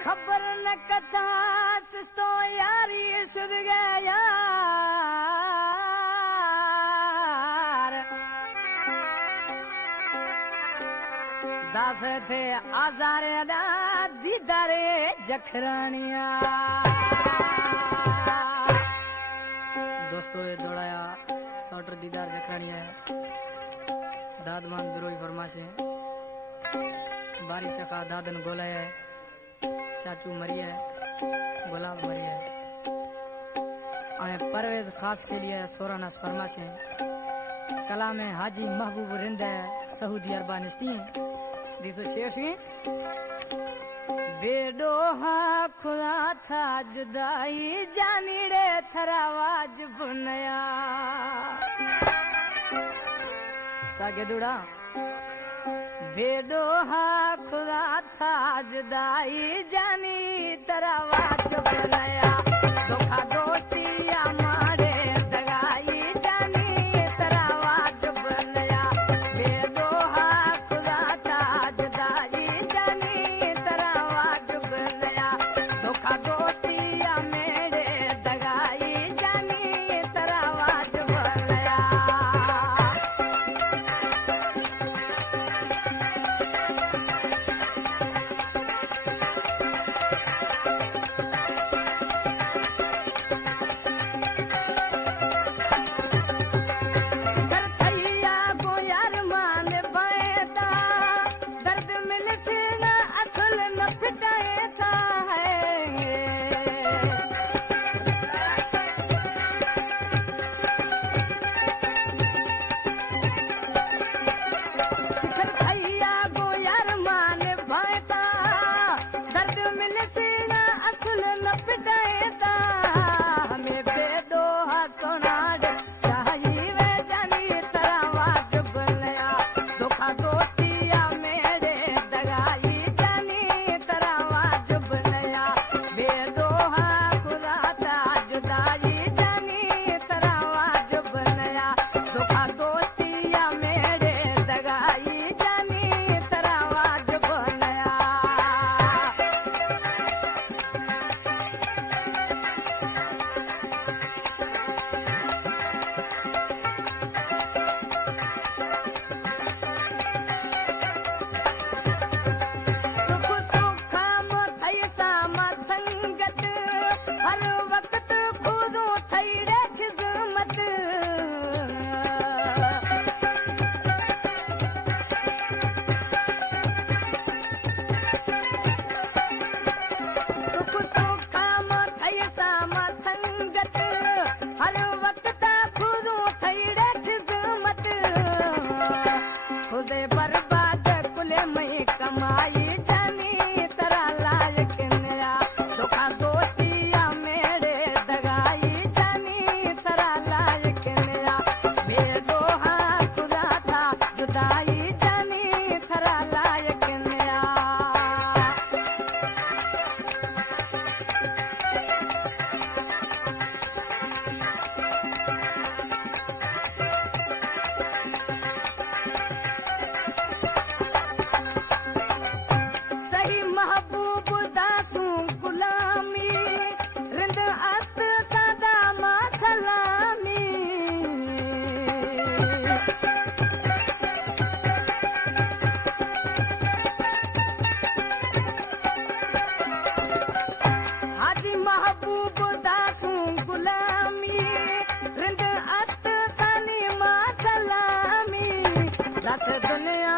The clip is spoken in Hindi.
खबर न कथा सिस्तो यारी सुध गया दास थे आजारे दीदारे जखरानिया। दोस्तों ये दौड़ाया सौटर दीदार जखरानिया है दादमान बिरोई फरमाशे बारिश का दादन गोलाया है चाचू मरिया है गुलाब मरिया है आए परवेज खास के लिए सोराना फरमाशे कला में हाजी महबूब रिंद है सऊदी अरबानिस्ती है दिसो शेफी बेडो हा खुदा था जुदाई जानी रे थरावाज बुनया सागे दुड़ा बेडो हा खुदा था जुदाई जानी थरावाज बुनया धोखा दोस्ती हमारे दगाई जानी थरावाज बुनया बेडो हा खुदा था जुदाई जानी थरावाज बुनया धोखा दोस्ती मेरे दगाई जानी थरावाज बुनया। दुनिया